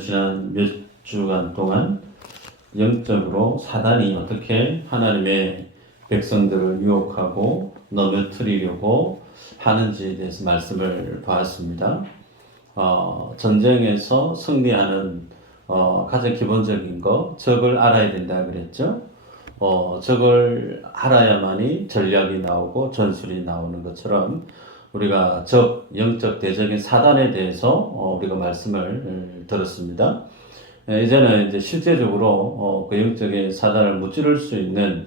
지난 몇 주간 동안 영적으로 사단이 어떻게 하나님의 백성들을 유혹하고 넘어뜨리려고 하는지에 대해서 말씀을 보았습니다. 전쟁에서 승리하는 가장 기본적인 거, 적을 알아야 된다 그랬죠. 적을 알아야만이 전략이 나오고 전술이 나오는 것처럼 우리가 영적 대적인 사단에 대해서 우리가 말씀을 들었습니다. 이제는 이제 실제적으로 그 영적인 사단을 무찌를 수 있는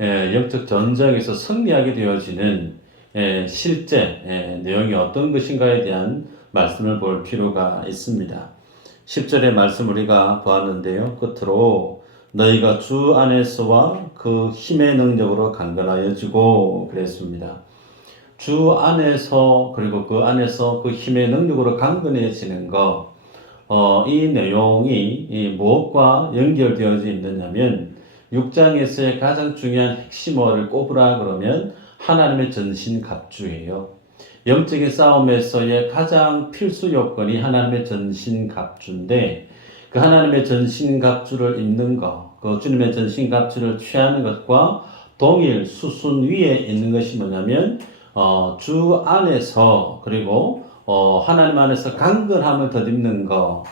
영적 전쟁에서 승리하게 되어지는 실제 내용이 어떤 것인가에 대한 말씀을 볼 필요가 있습니다. 10절의 말씀 우리가 보았는데요. 끝으로 너희가 주 안에서와 그 힘의 능력으로 강건하여지고 그랬습니다. 주 안에서 그리고 그 안에서 그 힘의 능력으로 강건해지는 것, 이 내용이 무엇과 연결되어져 있느냐면 6장에서의 가장 중요한 핵심어를 꼽으라 그러면 하나님의 전신갑주예요. 영적인 싸움에서의 가장 필수 요건이 하나님의 전신갑주인데 그 하나님의 전신갑주를 입는 것, 그 주님의 전신갑주를 취하는 것과 동일 수순 위에 있는 것이 뭐냐면 주 안에서 그리고 하나님 안에서 강건함을 덧입는 것,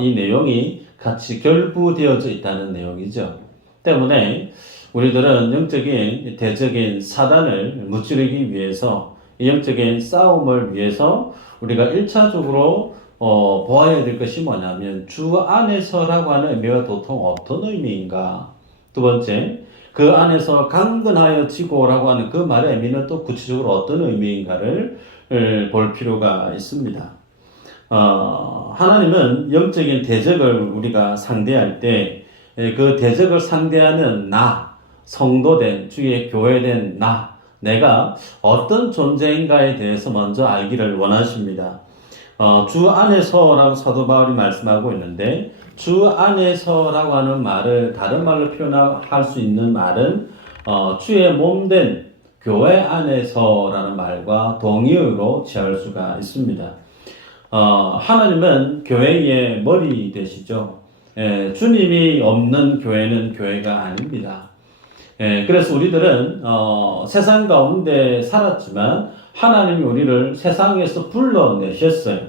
이 내용이 같이 결부되어져 있다는 내용이죠. 때문에 우리들은 영적인 대적인 사단을 무찌르기 위해서 이 영적인 싸움을 위해서 우리가 1차적으로 보아야 될 것이 뭐냐면 주 안에서라고 하는 의미가 도통 어떤 의미인가. 두 번째, 그 안에서 강건하여지고라고 하는 그 말의 의미는 또 구체적으로 어떤 의미인가를 볼 필요가 있습니다. 하나님은 영적인 대적을 우리가 상대할 때 그 대적을 상대하는 성도된 주의 교회된 내가 어떤 존재인가에 대해서 먼저 알기를 원하십니다. 주 안에서라고 사도 바울이 말씀하고 있는데 주 안에서라고 하는 말을 다른 말로 표현할 수 있는 말은 주의 몸된 교회 안에서라는 말과 동의어로 취할 수가 있습니다. 하나님은 교회의 머리 되시죠. 주님이 없는 교회는 교회가 아닙니다. 그래서 우리들은 세상 가운데 살았지만 하나님이 우리를 세상에서 불러내셨어요.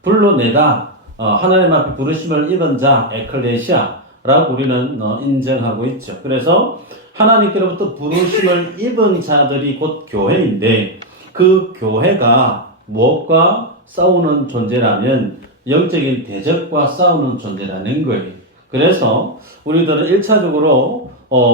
불러내다 하나님 앞에 부르심을 입은 자 에클레시아라고 우리는 인정하고 있죠. 그래서 하나님께로부터 부르심을 입은 자들이 곧 교회인데 그 교회가 무엇과 싸우는 존재라면 영적인 대적과 싸우는 존재라는 거예요. 그래서 우리들은 1차적으로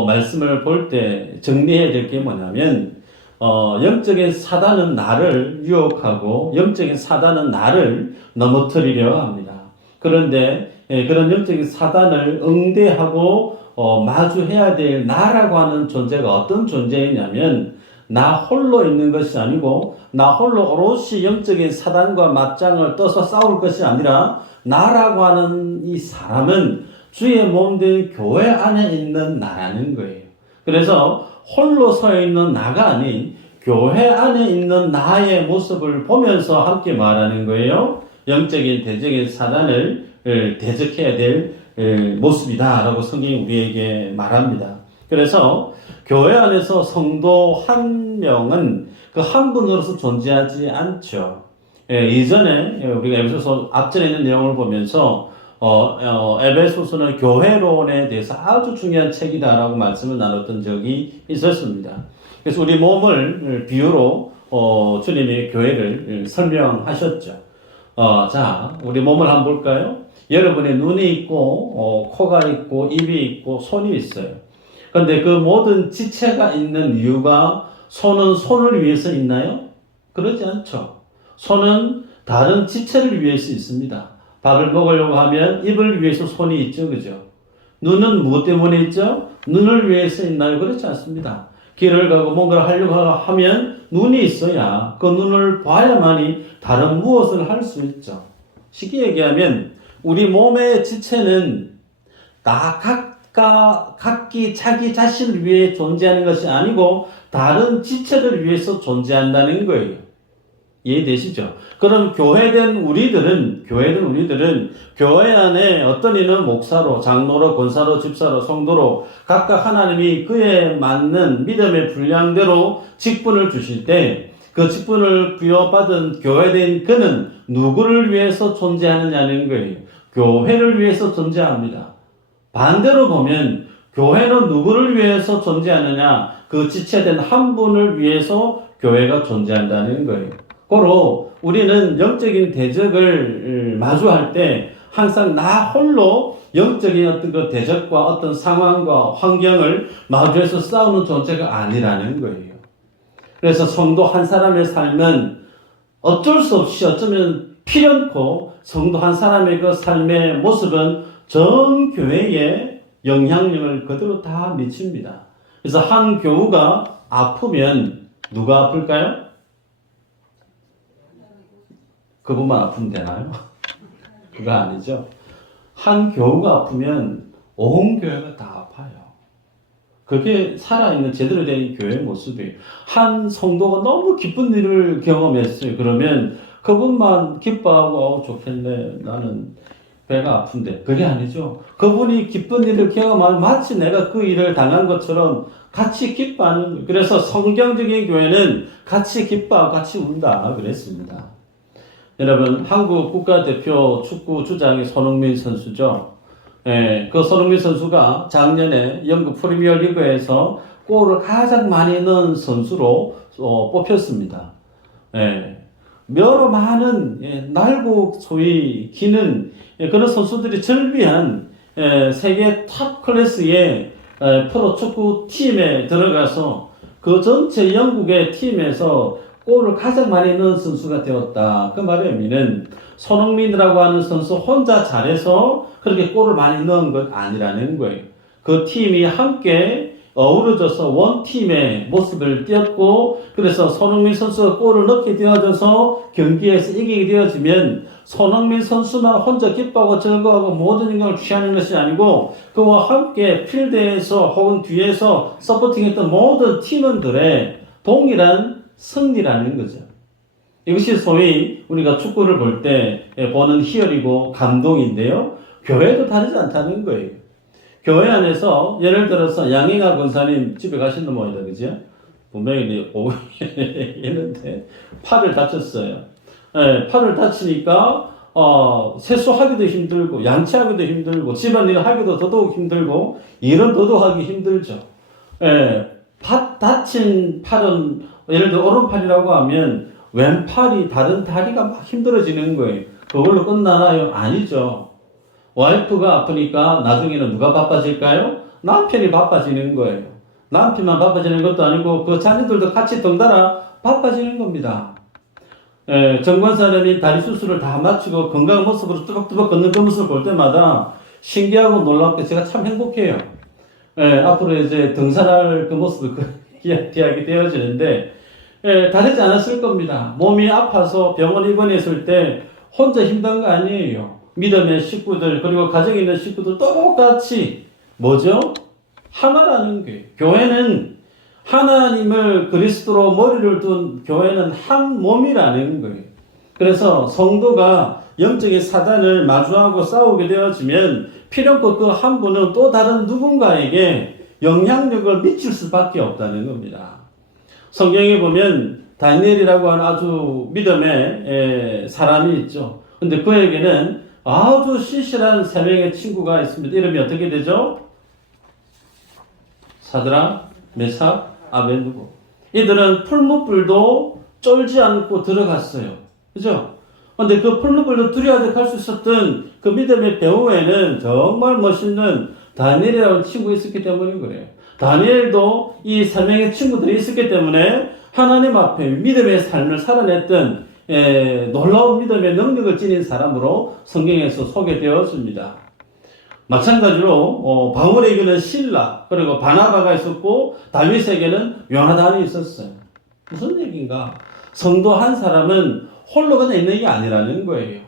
말씀을 볼 때 정리해야 될 게 뭐냐면 영적인 사단은 나를 유혹하고 영적인 사단은 나를 넘어뜨리려 합니다. 그런데 그런 영적인 사단을 응대하고 마주해야 될 나라고 하는 존재가 어떤 존재이냐면 나 홀로 있는 것이 아니고 나 홀로 오롯이 영적인 사단과 맞짱을 떠서 싸울 것이 아니라 나라고 하는 이 사람은 주의 몸된 교회 안에 있는 나라는 거예요. 그래서 홀로 서 있는 나가 아닌 교회 안에 있는 나의 모습을 보면서 함께 말하는 거예요. 영적인 대적인 사단을 대적해야 될 모습이다라고 성경이 우리에게 말합니다. 그래서 교회 안에서 성도 한 명은 그 한 분으로서 존재하지 않죠. 이전에 우리가 에베소서 앞전에 있는 내용을 보면서 에베소서는 교회론에 대해서 아주 중요한 책이다라고 말씀을 나눴던 적이 있었습니다. 그래서 우리 몸을 비유로 주님이 교회를 설명하셨죠. 자, 우리 몸을 한번 볼까요? 여러분의 눈이 있고 코가 있고 입이 있고 손이 있어요. 그런데 그 모든 지체가 있는 이유가 손은 손을 위해서 있나요? 그러지 않죠. 손은 다른 지체를 위해서 있습니다. 밥을 먹으려고 하면 입을 위해서 손이 있죠. 그죠? 눈은 무엇 때문에 있죠? 눈을 위해서 있나요? 그렇지 않습니다. 길을 가고 뭔가를 하려고 하면 눈이 있어야 그 눈을 봐야만이 다른 무엇을 할 수 있죠. 쉽게 얘기하면 우리 몸의 지체는 각기 자기 자신을 위해 존재하는 것이 아니고 다른 지체를 위해서 존재한다는 거예요. 이해되시죠? 그럼 교회된 우리들은 교회 안에 어떤 이는 목사로, 장로로, 권사로, 집사로, 성도로 각각 하나님이 그에 맞는 믿음의 분량대로 직분을 주실 때 그 직분을 부여받은 교회된 그는 누구를 위해서 존재하느냐는 거예요. 교회를 위해서 존재합니다. 반대로 보면 교회는 누구를 위해서 존재하느냐? 그 지체된 한 분을 위해서 교회가 존재한다는 거예요. 고로 우리는 영적인 대적을 마주할 때 항상 나 홀로 영적인 어떤 그 대적과 어떤 상황과 환경을 마주해서 싸우는 존재가 아니라는 거예요. 그래서 성도 한 사람의 삶은 어쩔 수 없이 어쩌면 필연코 성도 한 사람의 그 삶의 모습은 전 교회에 영향력을 그대로 다 미칩니다. 그래서 한 교우가 아프면 누가 아플까요? 그분만 아프면 되나요? 그거 아니죠. 한 교우가 아프면 온 교회가 다 아파요. 그게 살아있는 제대로 된 교회의 모습이에요. 한 성도가 너무 기쁜 일을 경험했어요. 그러면 그분만 기뻐하고 좋겠네. 나는 배가 아픈데. 그게 아니죠. 그분이 기쁜 일을 경험하면 마치 내가 그 일을 당한 것처럼 같이 기뻐하는 거예요. 그래서 성경적인 교회는 같이 기뻐하고 같이 운다 그랬습니다. 여러분, 한국 국가대표 축구 주장이 손흥민 선수죠. 그 손흥민 선수가 작년에 영국 프리미어 리그에서 골을 가장 많이 넣은 선수로 뽑혔습니다. 여러 많은 날고 소위 기는 그런 선수들이 절비한 세계 탑 클래스의 프로 축구 팀에 들어가서 그 전체 영국의 팀에서 골을 가장 많이 넣은 선수가 되었다. 그 말의 의미는 손흥민이라고 하는 선수 혼자 잘해서 그렇게 골을 많이 넣은 것 아니라는 거예요. 그 팀이 함께 어우러져서 원팀의 모습을 띄었고, 그래서 손흥민 선수가 골을 넣게 되어져서 경기에서 이기게 되어지면 손흥민 선수만 혼자 기뻐하고 즐거워하고 모든 인간을 취하는 것이 아니고 그와 함께 필드에서 혹은 뒤에서 서포팅했던 모든 팀원들의 동일한 승리라는 거죠. 이것이 소위 우리가 축구를 볼 때 보는 희열이고 감동인데요. 교회도 다르지 않다는 거예요. 교회 안에서 예를 들어서 양행아 권사님 집에 가신 놈 모이다, 그죠? 분명히 오후에 했는데 팔을 다쳤어요. 팔을 다치니까 세수하기도 힘들고 양치하기도 힘들고 집안일을 하기도 더더욱 힘들고 일은 더더욱 하기 힘들죠. 다친 팔은 예를 들어 오른팔이라고 하면 왼팔이 다른 다리가 막 힘들어지는 거예요. 그걸로 끝나나요? 아니죠. 와이프가 아프니까 나중에는 누가 바빠질까요? 남편이 바빠지는 거예요. 남편만 바빠지는 것도 아니고 그 자녀들도 같이 덩달아 바빠지는 겁니다. 정관사님이 다리 수술을 다 마치고 건강한 모습으로 뚜벅뚜벅 걷는 그 모습을 볼 때마다 신기하고 놀랍게 제가 참 행복해요. 앞으로 이제 등산할 그 모습을 기약하게 되어지는데 다르지 않았을 겁니다. 몸이 아파서 병원 입원했을 때 혼자 힘든 거 아니에요. 믿음의 식구들 그리고 가정에 있는 식구들 똑같이 뭐죠? 하나라는 거예요. 교회는 하나님을 그리스도로 머리를 둔 교회는 한 몸이라는 거예요. 그래서 성도가 영적인 사단을 마주하고 싸우게 되어지면 필연코 그 한 분은 또 다른 누군가에게 영향력을 미칠 수밖에 없다는 겁니다. 성경에 보면 다니엘이라고 하는 아주 믿음의 사람이 있죠. 근데 그에게는 아주 신실한 세 명의 친구가 있습니다. 이름이 어떻게 되죠? 사드락, 메삭, 아벤누고. 이들은 풀무불도 쫄지 않고 들어갔어요. 그죠? 근데 그 풀무불도 두려워하듯 할 수 있었던 그 믿음의 배후에는 정말 멋있는 다니엘이라는 친구가 있었기 때문인 거예요. 다니엘도 이 세 명의 친구들이 있었기 때문에 하나님 앞에 믿음의 삶을 살아냈던 놀라운 믿음의 능력을 지닌 사람으로 성경에서 소개되었습니다. 마찬가지로 바울에게는 실라 그리고 바나바가 있었고 다윗에게는 요나단이 있었어요. 무슨 얘기인가? 성도 한 사람은 홀로 그냥 있는 게 아니라는 거예요.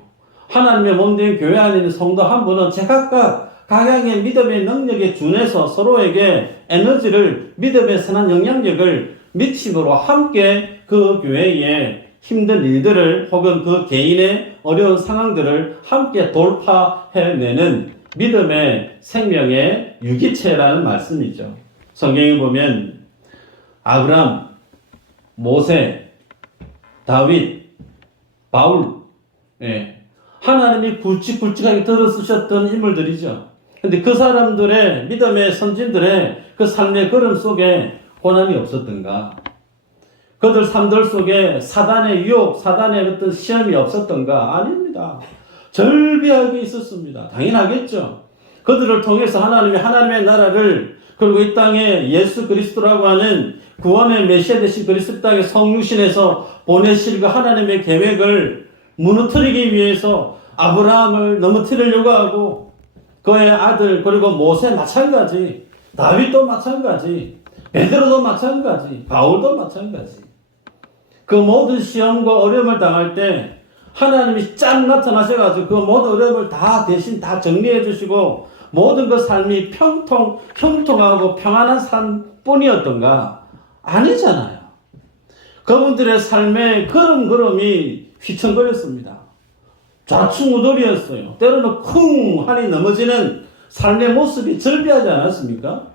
하나님의 몸된 교회 안에 있는 성도 한 분은 제각각 각양의 믿음의 능력에 준해서 서로에게 에너지를 믿음의 선한 영향력을 미침으로 함께 그 교회에 힘든 일들을 혹은 그 개인의 어려운 상황들을 함께 돌파해내는 믿음의 생명의 유기체라는 말씀이죠. 성경에 보면 아브람, 모세, 다윗, 바울, 하나님이 굵직굵직하게 들어쓰셨던 인물들이죠. 근데 그 사람들의 믿음의 선진들의 그 삶의 걸음 속에 고난이 없었던가? 그들 삶들 속에 사단의 유혹, 사단의 어떤 시험이 없었던가? 아닙니다. 절비하게 있었습니다. 당연하겠죠. 그들을 통해서 하나님의 나라를, 그리고 이 땅에 예수 그리스도라고 하는 구원의 메시아 되신 그리스도 땅에 성육신에서 보내실 그 하나님의 계획을 무너뜨리기 위해서 아브라함을 넘어뜨리려고 하고, 그의 아들, 그리고 모세 마찬가지, 다윗도 마찬가지, 베드로도 마찬가지, 바울도 마찬가지. 그 모든 시험과 어려움을 당할 때 하나님이 짠 나타나셔가지고 그 모든 어려움을 다 대신 다 정리해 주시고 모든 그 삶이 형통하고 평안한 삶뿐이었던가? 아니잖아요. 그분들의 삶의 걸음걸음이 휘청거렸습니다. 좌충우돌이었어요. 때로는 쿵 하니 넘어지는 삶의 모습이 절비하지 않았습니까?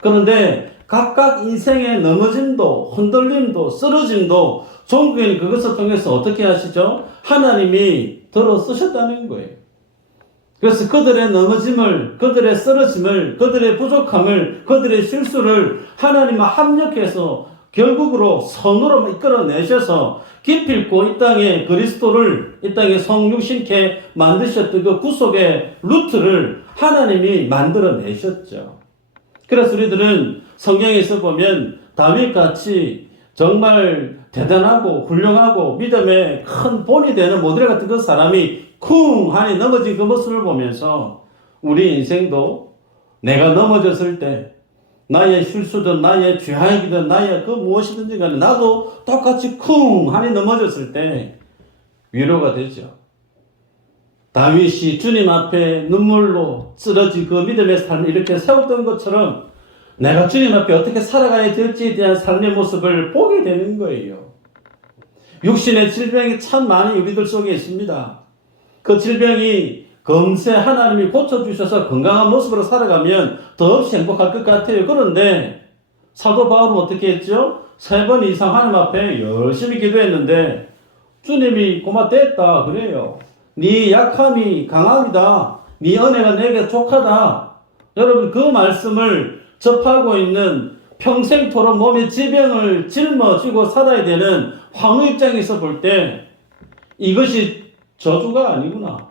그런데 각각 인생의 넘어짐도, 흔들림도, 쓰러짐도 종교인 그것을 통해서 어떻게 하시죠? 하나님이 들어 쓰셨다는 거예요. 그래서 그들의 넘어짐을, 그들의 쓰러짐을, 그들의 부족함을, 그들의 실수를 하나님과 합력해서 결국으로 선으로 이끌어내셔서 기필코 이 땅에 그리스도를 이 땅에 성육신케 만드셨던 그 구속의 루트를 하나님이 만들어내셨죠. 그래서 우리들은 성경에서 보면 다윗같이 정말 대단하고 훌륭하고 믿음의 큰 본이 되는 모델 같은 그 사람이 쿵 하니 넘어진 그 모습을 보면서 우리 인생도 내가 넘어졌을 때 나의 실수든 나의 죄악이든 나의 그 무엇이든지 간에 나도 똑같이 쿵 하니 넘어졌을 때 위로가 되죠. 다윗이 주님 앞에 눈물로 쓰러진 그 믿음의 삶을 이렇게 세웠던 것처럼 내가 주님 앞에 어떻게 살아가야 될지에 대한 삶의 모습을 보게 되는 거예요. 육신의 질병이 참 많이 우리들 속에 있습니다. 그 질병이 금세 하나님이 고쳐주셔서 건강한 모습으로 살아가면 더없이 행복할 것 같아요. 그런데 사도 바울은 어떻게 했죠? 3번 이상 하나님 앞에 열심히 기도했는데 주님이 고맙됐다 그래요. 네 약함이 강함이다. 네 은혜가 내게 족하다. 여러분 그 말씀을 접하고 있는 평생토록 몸의 질병을 짊어지고 살아야 되는 황후 입장에서 볼 때 이것이 저주가 아니구나.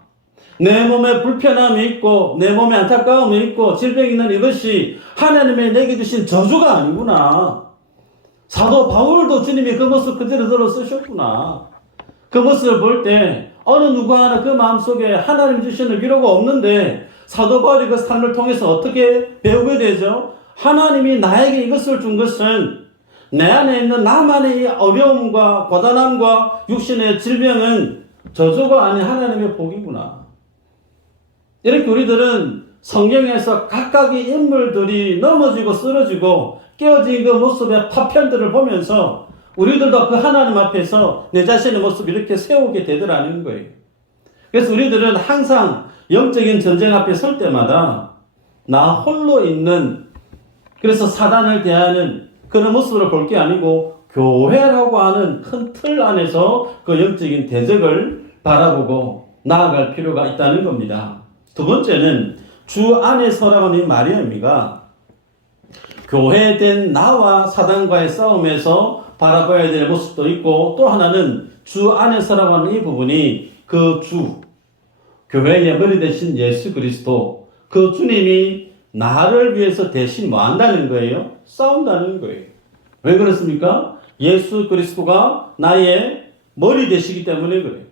내 몸에 불편함이 있고 내 몸에 안타까움이 있고 질병이 있는 이것이 하나님의 내게 주신 저주가 아니구나. 사도 바울도 주님이 그 모습 그대로 들어 쓰셨구나. 그 모습을 볼 때 어느 누구 하나 그 마음속에 하나님 주시는 위로가 없는데 사도 바울이 그 삶을 통해서 어떻게 배우게 되죠? 하나님이 나에게 이것을 준 것은 내 안에 있는 나만의 어려움과 고단함과 육신의 질병은 저주가 아닌 하나님의 복이구나. 이렇게 우리들은 성경에서 각각의 인물들이 넘어지고 쓰러지고 깨어진 그 모습의 파편들을 보면서 우리들도 그 하나님 앞에서 내 자신의 모습을 이렇게 세우게 되더라는 거예요. 그래서 우리들은 항상 영적인 전쟁 앞에 설 때마다 나 홀로 있는, 그래서 사단을 대하는 그런 모습으로 볼 게 아니고 교회라고 하는 큰 틀 안에서 그 영적인 대적을 바라보고 나아갈 필요가 있다는 겁니다. 두 번째는 주 안에서라고 하는 말의 의미가 교회된 나와 사단과의 싸움에서 바라봐야 될 모습도 있고, 또 하나는 주 안에서라고 하는 이 부분이 그 주, 교회의 머리 대신 예수 그리스도, 그 주님이 나를 위해서 대신 뭐 한다는 거예요? 싸운다는 거예요. 왜 그렇습니까? 예수 그리스도가 나의 머리 되시기 때문에 그래요.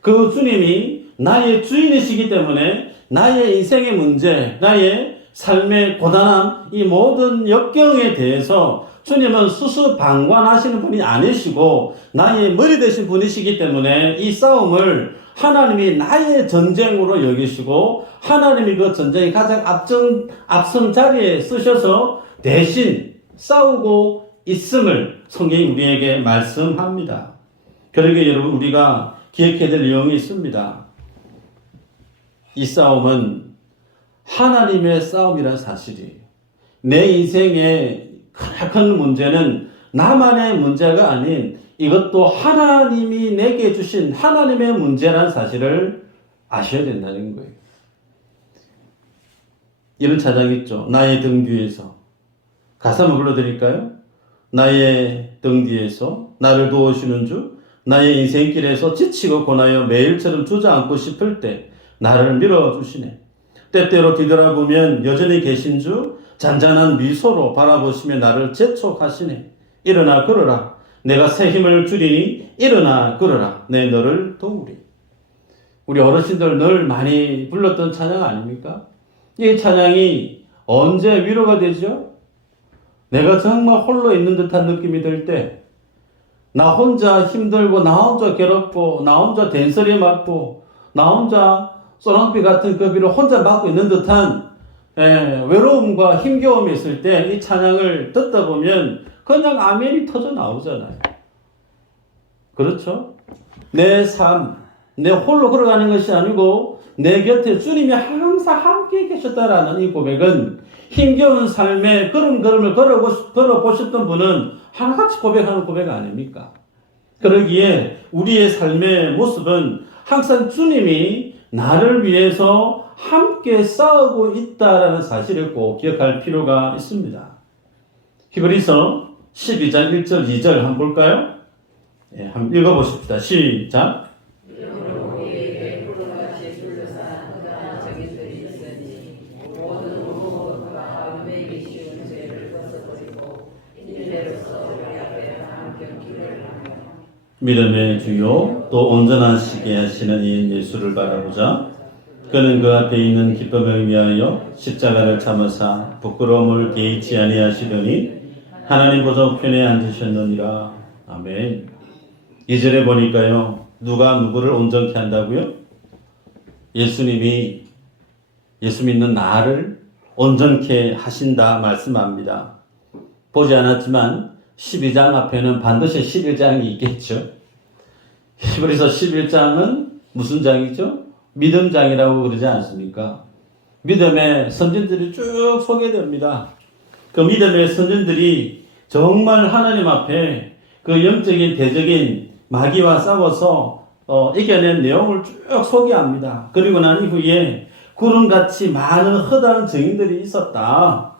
그 주님이 나의 주인이시기 때문에 나의 인생의 문제, 나의 삶의 고단함, 이 모든 역경에 대해서 주님은 수수방관하시는 분이 아니시고 나의 머리 되신 분이시기 때문에 이 싸움을 하나님이 나의 전쟁으로 여기시고 하나님이 그 전쟁의 가장 앞선 자리에 쓰셔서 대신 싸우고 있음을 성경이 우리에게 말씀합니다. 그러게 여러분 우리가 기억해야 될 내용이 있습니다. 이 싸움은 하나님의 싸움이라는 사실이에요. 내 인생의 큰 문제는 나만의 문제가 아닌 이것도 하나님이 내게 주신 하나님의 문제라는 사실을 아셔야 된다는 거예요. 이런 찬양이 있죠. 나의 등 뒤에서. 가사 한번 불러드릴까요? 나의 등 뒤에서 나를 도우시는 주, 나의 인생길에서 지치고 고나여 매일처럼 주저앉고 싶을 때 나를 밀어주시네. 때때로 뒤돌아보면 여전히 계신 주, 잔잔한 미소로 바라보시며 나를 재촉하시네. 일어나 걸어라. 내가 새 힘을 주리니 일어나 걸어라. 내 너를 도우리. 우리 어르신들 늘 많이 불렀던 찬양 아닙니까? 이 찬양이 언제 위로가 되죠? 내가 정말 홀로 있는 듯한 느낌이 들 때, 나 혼자 힘들고, 나 혼자 괴롭고, 나 혼자 된소리 맞고, 나 혼자 소랑비 같은 그 비를 혼자 맞고 있는 듯한 외로움과 힘겨움이 있을 때 이 찬양을 듣다 보면 그냥 아멘이 터져 나오잖아요. 그렇죠? 내 삶, 내 홀로 걸어가는 것이 아니고 내 곁에 주님이 항상 함께 계셨다라는 이 고백은 힘겨운 삶의 걸음걸음을 걸어보셨던 분은 하나같이 고백하는 고백 아닙니까? 그러기에 우리의 삶의 모습은 항상 주님이 나를 위해서 함께 싸우고 있다라는 사실을 꼭 기억할 필요가 있습니다. 히브리서 12장 1절 2절 한번 볼까요? 한번 읽어보십시다. 시작. 믿음의 주요 또 온전하시게 하시는 이 예수를 바라보자. 그는 그 앞에 있는 기쁨을 위하여 십자가를 참으사 부끄러움을 개의치 아니하시더니 하나님 보좌 우편에 앉으셨느니라. 아멘. 2절에 보니까요, 누가 누구를 온전케 한다고요? 예수님이 예수 믿는 나를 온전케 하신다 말씀합니다. 보지 않았지만 12장 앞에는 반드시 11장이 있겠죠. 히브리서 11장은 무슨 장이죠? 믿음장이라고 그러지 않습니까? 믿음의 선진들이 쭉 소개됩니다. 그 믿음의 선진들이 정말 하나님 앞에 그 영적인 대적인 마귀와 싸워서 이겨낸 내용을 쭉 소개합니다. 그리고 난 이후에 구름같이 많은 허다한 증인들이 있었다.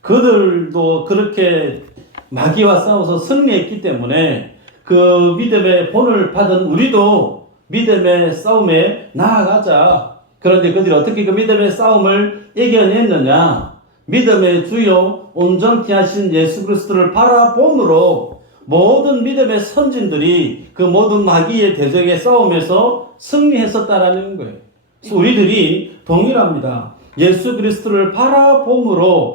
그들도 그렇게 마귀와 싸워서 승리했기 때문에 그 믿음의 본을 받은 우리도 믿음의 싸움에 나아가자. 그런데 그들이 어떻게 그 믿음의 싸움을 이겨냈느냐? 믿음의 주요 온전케 하신 예수 그리스도를 바라봄으로 모든 믿음의 선진들이 그 모든 마귀의 대적의 싸움에서 승리했었다라는 거예요. 그래서 우리들이 동일합니다. 예수 그리스도를 바라봄으로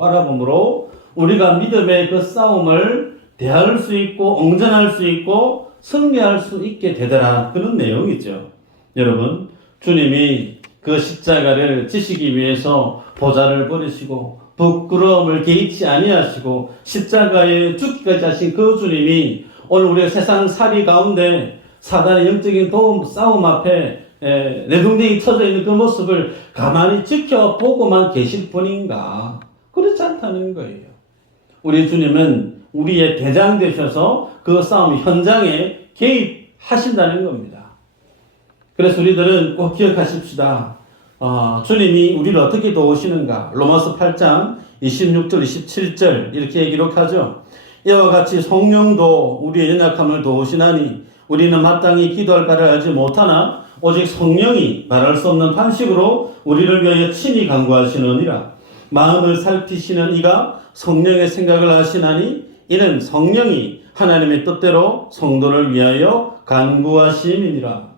우리가 믿음의 그 싸움을 대할 수 있고 옹전할 수 있고 승리할 수 있게 되더라. 그런 내용이죠. 여러분, 주님이 그 십자가를 지시기 위해서 보좌를 버리시고 부끄러움을 개의치 아니하시고 십자가에 죽기까지 하신 그 주님이 오늘 우리가 세상 살이 가운데 사단의 영적인 싸움 앞에 내동댕이 쳐져 있는 그 모습을 가만히 지켜보고만 계실 뿐인가? 그렇지 않다는 거예요. 우리 주님은 우리의 대장 되셔서 그 싸움 현장에 개입하신다는 겁니다. 그래서 우리들은 꼭 기억하십시다. 주님이 우리를 어떻게 도우시는가? 로마서 8장 26절 27절 이렇게 기록하죠. 이와 같이 성령도 우리의 연약함을 도우시나니 우리는 마땅히 기도할 바를 알지 못하나 오직 성령이 말할 수 없는 탄식으로 우리를 위하여 친히 간구하시느니라. 마음을 살피시는 이가 성령의 생각을 하시나니 이는 성령이 하나님의 뜻대로 성도를 위하여 간구하심이니라.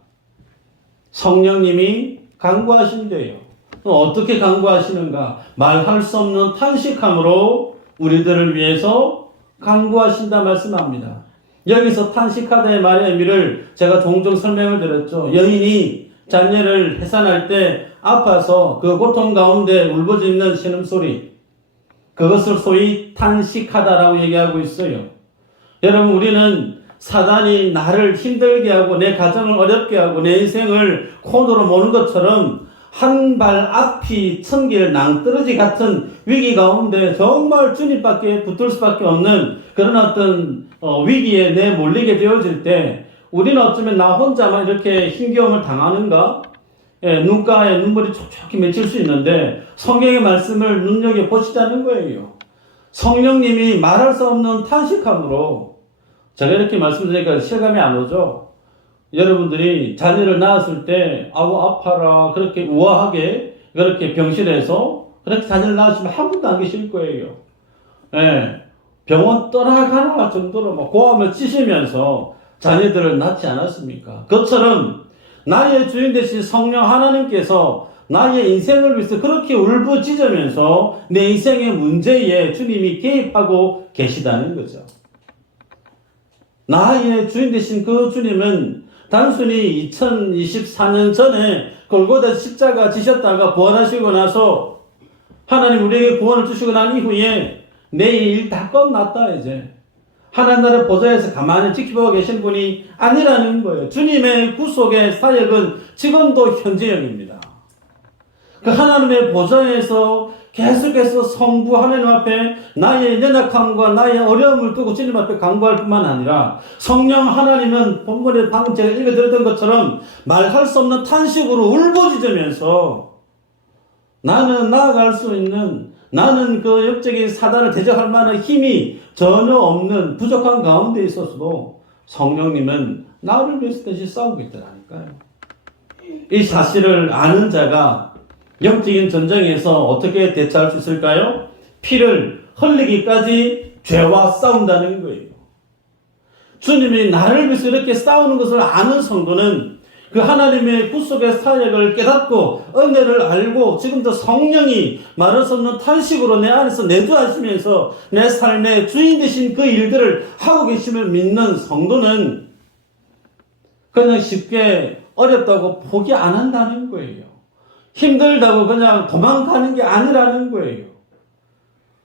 성령님이 간구하신대요. 어떻게 간구하시는가? 말할 수 없는 탄식함으로 우리들을 위해서 간구하신다 말씀합니다. 여기서 탄식하다의 말의 의미를 제가 종종 설명을 드렸죠. 여인이 자녀를 해산할 때 아파서 그 고통 가운데 울부짖는 신음소리, 그것을 소위 탄식하다라고 얘기하고 있어요. 여러분, 우리는 사단이 나를 힘들게 하고 내 가정을 어렵게 하고 내 인생을 코너로 모는 것처럼 한 발 앞이 천길 낭떠러지 같은 위기 가운데 정말 주님밖에 붙을 수밖에 없는 그런 어떤 위기에 내몰리게 되어질 때 우리는 어쩌면 나 혼자만 이렇게 힘겨움을 당하는가? 예, 눈가에 눈물이 촉촉히 맺힐 수 있는데 성경의 말씀을 눈여겨보시자는 거예요. 성령님이 말할 수 없는 탄식함으로 제가 이렇게 말씀드리니까 실감이 안 오죠? 여러분들이 자녀를 낳았을 때 아우 아파라 그렇게 우아하게 그렇게 병실에서 그렇게 자녀를 낳으시면 한 분도 안 계실 거예요. 예, 병원 떠나가라 정도로 막 고함을 치시면서 자녀들을 낳지 않았습니까? 그것처럼 나의 주인 되신 성령 하나님께서 나의 인생을 위해서 그렇게 울부짖으면서 내 인생의 문제에 주님이 개입하고 계시다는 거죠. 나의 주인 되신 그 주님은 단순히 2024년 전에 골고다 십자가 지셨다가 부활하시고 나서 하나님 우리에게 구원을 주시고 난 이후에 내 일 다 끝났다 이제 하나님 나라 보좌에서 가만히 지켜보고 계신 분이 아니라는 거예요. 주님의 구속의 사역은 지금도 현재형입니다. 그 하나님의 보좌에서 계속해서 성부 하나님 앞에 나의 연약함과 나의 어려움을 두고 주님 앞에 간구할 뿐만 아니라 성령 하나님은 본문에 방금 제가 읽어드렸던 것처럼 말할 수 없는 탄식으로 울부짖으면서 나는 나아갈 수 있는 나는 그 역적인 사단을 대적할 만한 힘이 전혀 없는 부족한 가운데 있어서도 성령님은 나를 위해서 대신 싸우고 있더라니까요. 이 사실을 아는 자가 영적인 전쟁에서 어떻게 대처할 수 있을까요? 피를 흘리기까지 죄와 싸운다는 거예요. 주님이 나를 위해서 이렇게 싸우는 것을 아는 성도는 그 하나님의 구속의 사역을 깨닫고 은혜를 알고 지금도 성령이 말할 수 없는 탄식으로 내 안에서 내주하시면서 내 삶의 주인 되신 그 일들을 하고 계심을 믿는 성도는 그냥 쉽게 어렵다고 포기 안 한다는 거예요. 힘들다고 그냥 도망가는 게 아니라는 거예요.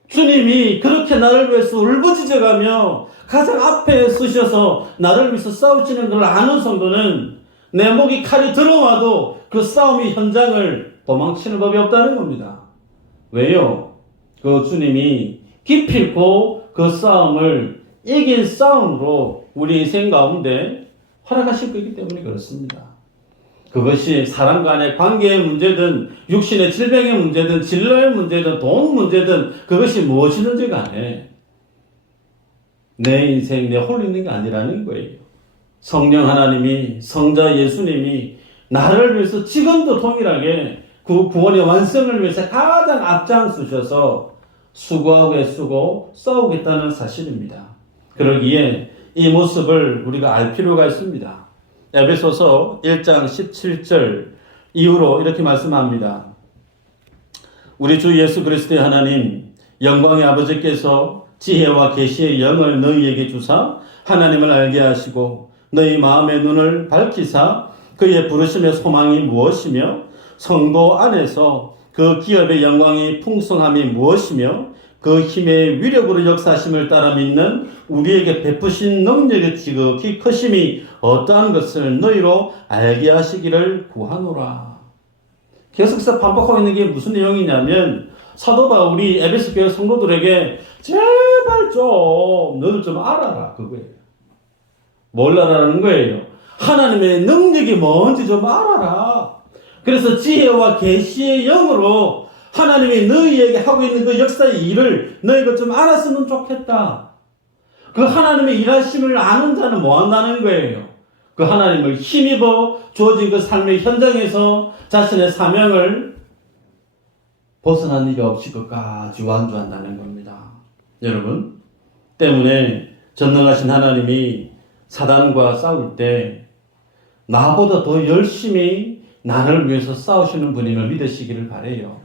주님이 그렇게 나를 위해서 울부짖어가며 가장 앞에 서셔서 나를 위해서 싸우시는 걸 아는 성도는 내 목이 칼이 들어와도 그 싸움의 현장을 도망치는 법이 없다는 겁니다. 왜요? 그 주님이 기필코 그 싸움을 이긴 싸움으로 우리 인생 가운데 허락하실 거기 때문에 그렇습니다. 그것이 사람 간의 관계의 문제든 육신의 질병의 문제든 진로의 문제든 돈 문제든 그것이 무엇이든지 간에 내 인생 내 홀로 있는 게 아니라는 거예요. 성령 하나님이 성자 예수님이 나를 위해서 지금도 동일하게 그 구원의 완성을 위해서 가장 앞장서셔서 수고하고 애쓰고 싸우겠다는 사실입니다. 그러기에 이 모습을 우리가 알 필요가 있습니다. 에베소서 1장 17절 이후로 이렇게 말씀합니다. 우리 주 예수 그리스도의 하나님 영광의 아버지께서 지혜와 계시의 영을 너희에게 주사 하나님을 알게 하시고 너희 마음의 눈을 밝히사 그의 부르심의 소망이 무엇이며 성도 안에서 그 기업의 영광이 풍성함이 무엇이며 그 힘의 위력으로 역사심을 따라 믿는 우리에게 베푸신 능력의 지극히 크심이 어떠한 것을 너희로 알게 하시기를 구하노라. 계속해서 반복하고 있는 게 무슨 내용이냐면 사도 바울이 에베소 교회 성도들에게 제발 좀 너희들 좀 알아라 그거예요. 뭘 알아라는 거예요? 하나님의 능력이 뭔지 좀 알아라. 그래서 지혜와 계시의 영으로 하나님이 너희에게 하고 있는 그 역사의 일을 너희가 좀 알았으면 좋겠다. 그 하나님의 일하심을 아는 자는 뭐 한다는 거예요? 그 하나님을 힘입어 주어진 그 삶의 현장에서 자신의 사명을 벗어난 일이 없이 끝까지 완주한다는 겁니다. 여러분, 때문에 전능하신 하나님이 사단과 싸울 때 나보다 더 열심히 나를 위해서 싸우시는 분임을 믿으시기를 바라요.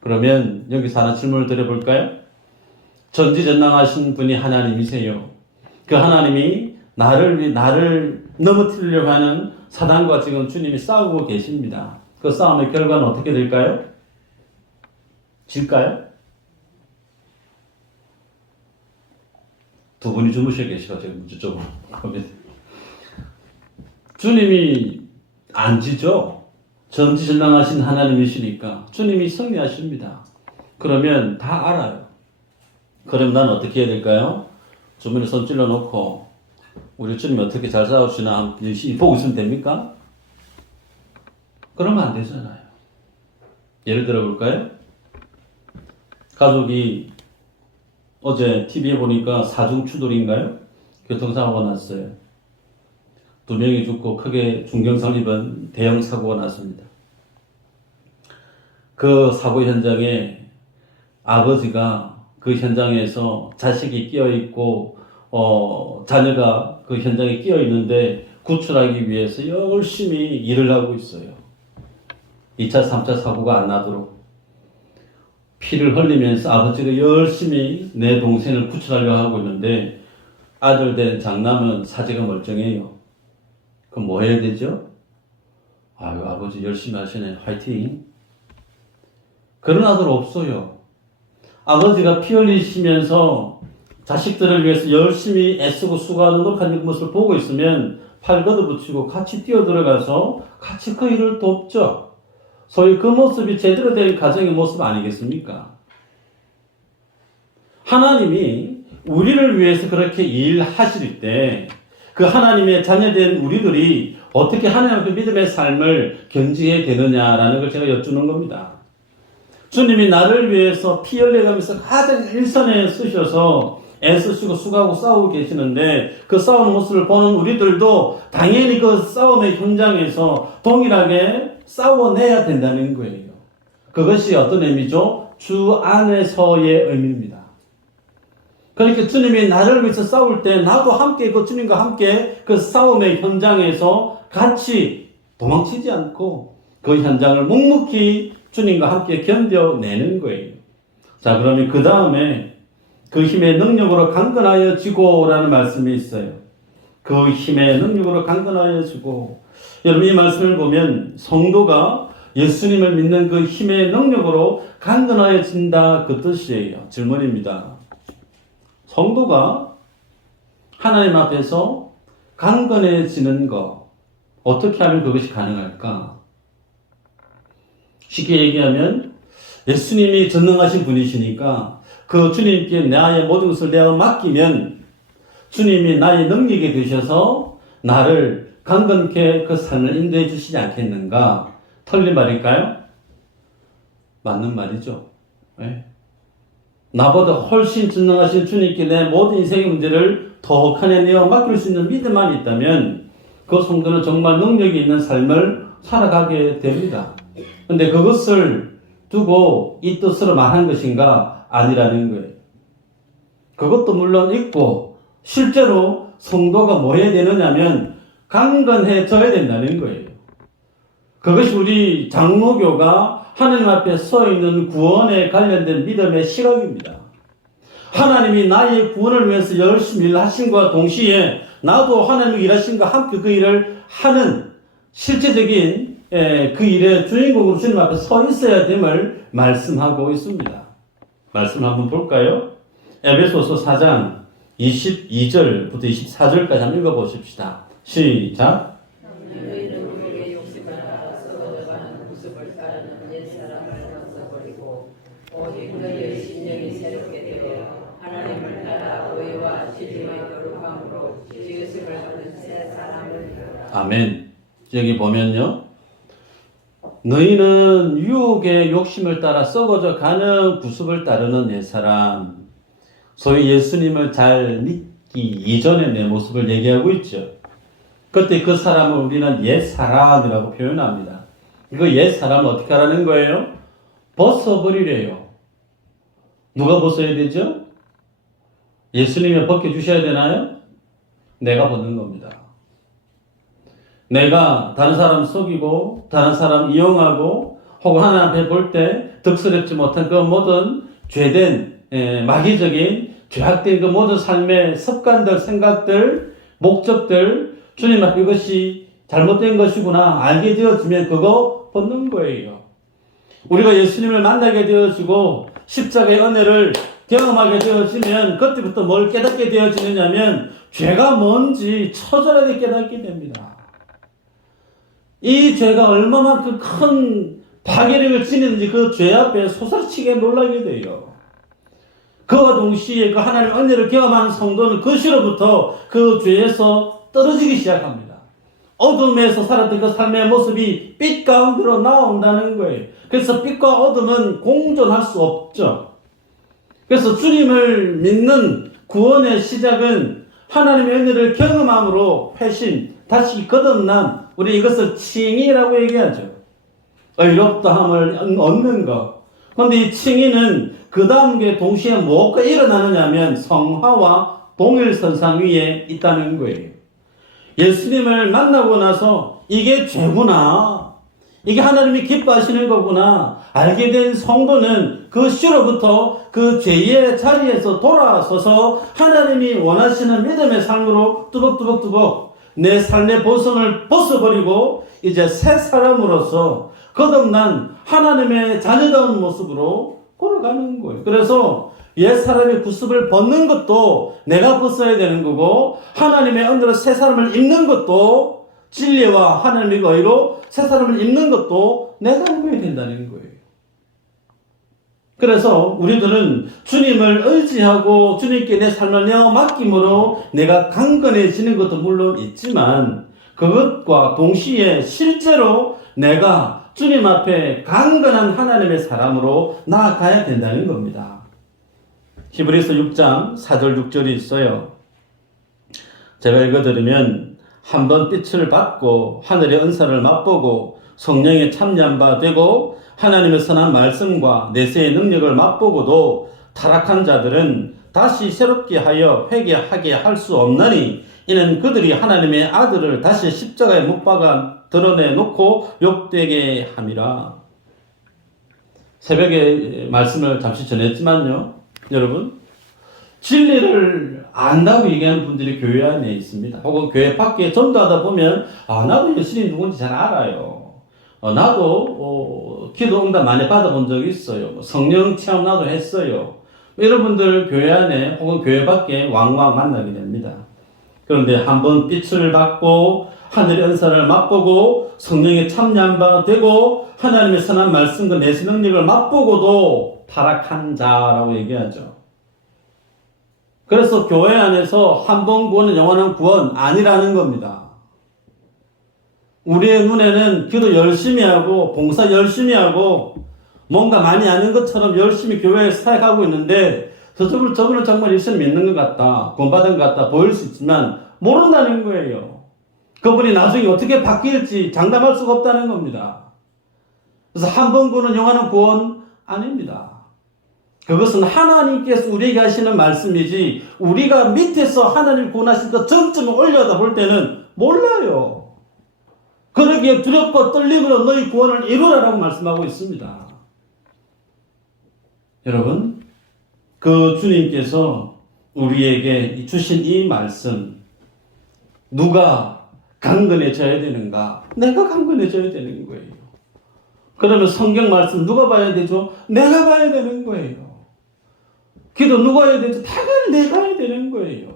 그러면 여기서 하나 질문을 드려볼까요? 전지전능하신 분이 하나님이세요. 그 하나님이 나를 넘어뜨리려고 하는 사단과 지금 주님이 싸우고 계십니다. 그 싸움의 결과는 어떻게 될까요? 질까요? 두 분이 주무셔 계시고 지금 저쪽으로. 주님이 안 지죠. 전지전능하신 하나님이시니까 주님이 승리하십니다. 그러면 다 알아요. 그럼 난 어떻게 해야 될까요? 주머니에 손 찔러 놓고 우리 주님 어떻게 잘 싸우시나 열심히 보고 있으면 됩니까? 그러면 안 되잖아요. 예를 들어 볼까요? 가족이 어제 TV에 보니까 사중추돌인가요? 교통사고가 났어요. 2명이 죽고 크게 중경상 입은 대형 사고가 났습니다. 그 사고 현장에 아버지가 그 현장에서 자식이 끼어있고 자녀가 그 현장에 끼어있는데 구출하기 위해서 열심히 일을 하고 있어요. 2차, 3차 사고가 안 나도록 피를 흘리면서 아버지가 열심히 내 동생을 구출하려고 하고 있는데 아들 된 장남은 사지가 멀쩡해요. 그럼 뭐 해야 되죠? 아유, 아버지 열심히 하시네. 화이팅. 그런 아들 없어요. 아버지가 피 흘리시면서 자식들을 위해서 열심히 애쓰고 수고하는 노력하는 모습을 보고 있으면 팔 걷어붙이고 같이 뛰어들어가서 같이 그 일을 돕죠. 소위 그 모습이 제대로 된 가정의 모습 아니겠습니까? 하나님이 우리를 위해서 그렇게 일하실 때 그 하나님의 자녀된 우리들이 어떻게 하나님 앞에 믿음의 삶을 견지해야 되느냐라는 걸 제가 여쭈는 겁니다. 주님이 나를 위해서 피 흘려가면서 가장 일선에 쓰셔서 애쓰시고 수고하고 싸우고 계시는데 그 싸우는 모습을 보는 우리들도 당연히 그 싸움의 현장에서 동일하게 싸워내야 된다는 거예요. 그것이 어떤 의미죠? 주 안에서의 의미입니다. 그러니까 주님이 나를 위해서 싸울 때 나도 함께 그 주님과 함께 그 싸움의 현장에서 같이 도망치지 않고 그 현장을 묵묵히 주님과 함께 견뎌내는 거예요. 자, 그러면 그 다음에 그 힘의 능력으로 강건하여 지고라는 말씀이 있어요. 그 힘의 능력으로 강건하여 지고. 여러분 이 말씀을 보면 성도가 예수님을 믿는 그 힘의 능력으로 강건하여 진다 그 뜻이에요. 질문입니다. 성도가 하나님 앞에서 강건해지는 것 어떻게 하면 그것이 가능할까? 쉽게 얘기하면 예수님이 전능하신 분이시니까 그 주님께 나의 모든 것을 내가 맡기면 주님이 나의 능력이 되셔서 나를 강건케 그 삶을 인도해 주시지 않겠는가? 틀린 말일까요? 맞는 말이죠. 네. 나보다 훨씬 전능하신 주님께 내 모든 인생의 문제를 덕하게 내어 맡길 수 있는 믿음만 있다면 그 성도는 정말 능력이 있는 삶을 살아가게 됩니다. 근데 그것을 두고 이 뜻으로 말한 것인가? 아니라는 거예요. 그것도 물론 있고 실제로 성도가 뭐 해야 되느냐면 강건해져야 된다는 거예요. 그것이 우리 장로교가 하나님 앞에 서 있는 구원에 관련된 믿음의 시각입니다. 하나님이 나의 구원을 위해서 열심히 일하신과 동시에 나도 하나님의 일하신과 함께 그 일을 하는 실제적인 그 일의 주인공으로 주님 앞에 서 있어야 됨을 말씀하고 있습니다. 말씀 한번 볼까요? 에베소서 4장 22절부터 24절까지 한번 읽어보십시다. 시작. 아멘. 여기 보면요. 너희는 유혹의 욕심을 따라 썩어져 가는 구습을 따르는 옛사람. 소위 예수님을 잘 믿기 이전의 내 모습을 얘기하고 있죠. 그때 그 사람을 우리는 옛사람이라고 표현합니다. 이거 옛사람을 어떻게 하라는 거예요? 벗어버리래요. 누가 벗어야 되죠? 예수님이 벗겨주셔야 되나요? 내가 벗는 겁니다. 내가 다른 사람 속이고 다른 사람 이용하고 혹은 하나님 앞에 볼 때 득스럽지 못한 그 모든 죄된 마귀적인 죄악된 그 모든 삶의 습관들, 생각들, 목적들 주님 앞에 이것이 잘못된 것이구나 알게 되어지면 그거 벗는 거예요. 우리가 예수님을 만나게 되어지고 십자가의 은혜를 경험하게 되어지면 그때부터 뭘 깨닫게 되어지느냐면 죄가 뭔지 처절하게 깨닫게 됩니다. 이 죄가 얼마만큼 큰 파괴력을 지니는지 그 죄 앞에 소설치게 놀라게 돼요. 그와 동시에 그 하나님의 은혜를 경험하는 성도는 그 시로부터 그 죄에서 떨어지기 시작합니다. 어둠에서 살았던 그 삶의 모습이 빛 가운데로 나온다는 거예요. 그래서 빛과 어둠은 공존할 수 없죠. 그래서 주님을 믿는 구원의 시작은 하나님의 은혜를 경험함으로 회심, 다시 거듭남, 우리 이것을 칭의라고 얘기하죠. 의롭다함을 얻는 것. 그런데 이 칭의는 그 다음 게 동시에 무엇과 일어나느냐면 성화와 동일선상 위에 있다는 거예요. 예수님을 만나고 나서 이게 죄구나, 이게 하나님이 기뻐하시는 거구나 알게 된 성도는 그 시로부터 그 죄의 자리에서 돌아서서 하나님이 원하시는 믿음의 삶으로 뚜벅뚜벅뚜벅 내 삶의 보성을 벗어버리고 이제 새 사람으로서 거듭난 하나님의 자녀다운 모습으로 걸어가는 거예요. 그래서 옛 사람의 구습을 벗는 것도 내가 벗어야 되는 거고, 하나님의 은혜로 새 사람을 입는 것도, 진리와 하나님의 의로 새 사람을 입는 것도 내가 해야 된다는 거예요. 그래서 우리들은 주님을 의지하고 주님께 내 삶을 내어 맡김으로 내가 강건해지는 것도 물론 있지만, 그것과 동시에 실제로 내가 주님 앞에 강건한 하나님의 사람으로 나아가야 된다는 겁니다. 히브리서 6장 4절 6절이 있어요. 제가 읽어드리면, 한번 빛을 받고 하늘의 은사를 맛보고 성령에 참여한 바 되고 하나님의 선한 말씀과 내세의 능력을 맛보고도 타락한 자들은 다시 새롭게 하여 회개하게 할 수 없나니, 이는 그들이 하나님의 아들을 다시 십자가에 못 박아 드러내놓고 욕되게 함이라. 새벽에 말씀을 잠시 전했지만요, 여러분, 진리를 안다고 얘기하는 분들이 교회 안에 있습니다. 혹은 교회 밖에 전도하다 보면, 나도 예수님 누군지 잘 알아요. 나도 기도 응답 많이 받아본 적이 있어요. 성령 체험 나도 했어요. 여러분들 교회 안에 혹은 교회 밖에 왕왕 만나게 됩니다. 그런데 한번 빛을 받고 하늘의 은사를 맛보고 성령에 참여한 바 되고 하나님의 선한 말씀과 내세 능력을 맛보고도 타락한 자라고 얘기하죠. 그래서 교회 안에서 한 번 구원은 영원한 구원 아니라는 겁니다. 우리의 눈에는 기도 열심히 하고 봉사 열심히 하고 뭔가 많이 아는 것처럼 열심히 교회에 사역하고 있는데 저분은 정말 예수를 믿는 것 같다, 구원받은 것 같다 보일 수 있지만 모른다는 거예요. 그분이 나중에 어떻게 바뀔지 장담할 수가 없다는 겁니다. 그래서 한 번 구원은 영원한 구원 아닙니다. 그것은 하나님께서 우리에게 하시는 말씀이지, 우리가 밑에서 하나님 구원하신 그 정점을 올려다 볼 때는 몰라요. 그러기에 두렵고 떨림으로 너희 구원을 이루라라고 말씀하고 있습니다. 여러분, 그 주님께서 우리에게 주신 이 말씀, 누가 강건해져야 되는가? 내가 강건해져야 되는 거예요. 그러면 성경 말씀 누가 봐야 되죠? 내가 봐야 되는 거예요. 기도 누가 해야 되죠? 당연히 내가 해야 되는 거예요.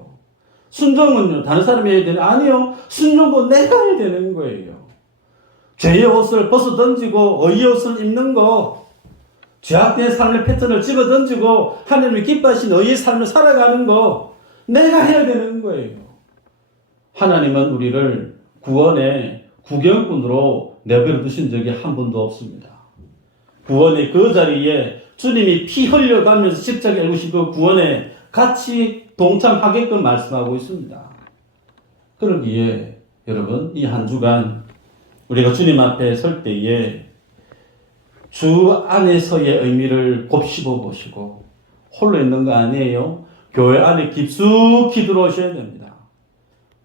순종은요, 다른 사람이 해야 되는, 아니요, 순종도 내가 해야 되는 거예요. 죄의 옷을 벗어 던지고 의의 옷을 입는 거, 죄악된 삶의 패턴을 집어 던지고 하나님이 기뻐하신 의의 삶을 살아가는 거, 내가 해야 되는 거예요. 하나님은 우리를 구원의 구경꾼으로 내버려 두신 적이 한 번도 없습니다. 구원의 그 자리에 주님이 피 흘려가면서 십자가에 이루신 그 구원에 같이 동참하게끔 말씀하고 있습니다. 그러기에 여러분, 이 한 주간 우리가 주님 앞에 설 때에 주 안에서의 의미를 곱씹어 보시고, 홀로 있는 거 아니에요. 교회 안에 깊숙이 들어오셔야 됩니다.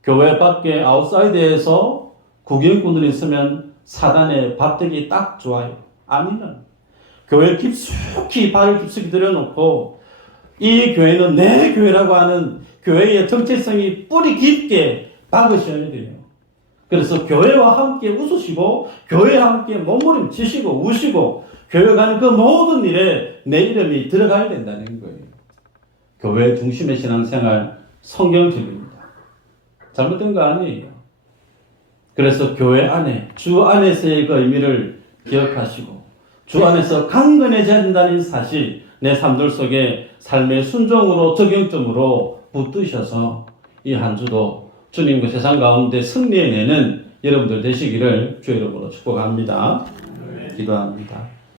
교회 밖에 아웃사이드에서 구경꾼들이 있으면 사단의 밥되기 딱 좋아요. 아니면 교회 깊숙이 발을 깊숙이 들여놓고, 이 교회는 내 교회라고 하는 교회의 정체성이 뿌리 깊게 박으셔야 돼요. 그래서 교회와 함께 웃으시고 교회와 함께 몸부림치시고 우시고 교회 가는 그 모든 일에 내 이름이 들어가야 된다는 거예요. 교회 중심의 신앙생활, 성경집입니다. 잘못된 거 아니에요. 그래서 교회 안에, 주 안에서의 그 의미를 기억하시고 주 안에서 강건해져야 된다는 사실 내 삶들 속에 삶의 순종으로 적용점으로 붙드셔서 이 한 주도 주님과 세상 가운데 승리해내는 여러분들 되시기를 주의 이름으로 축복합니다. 기도합니다.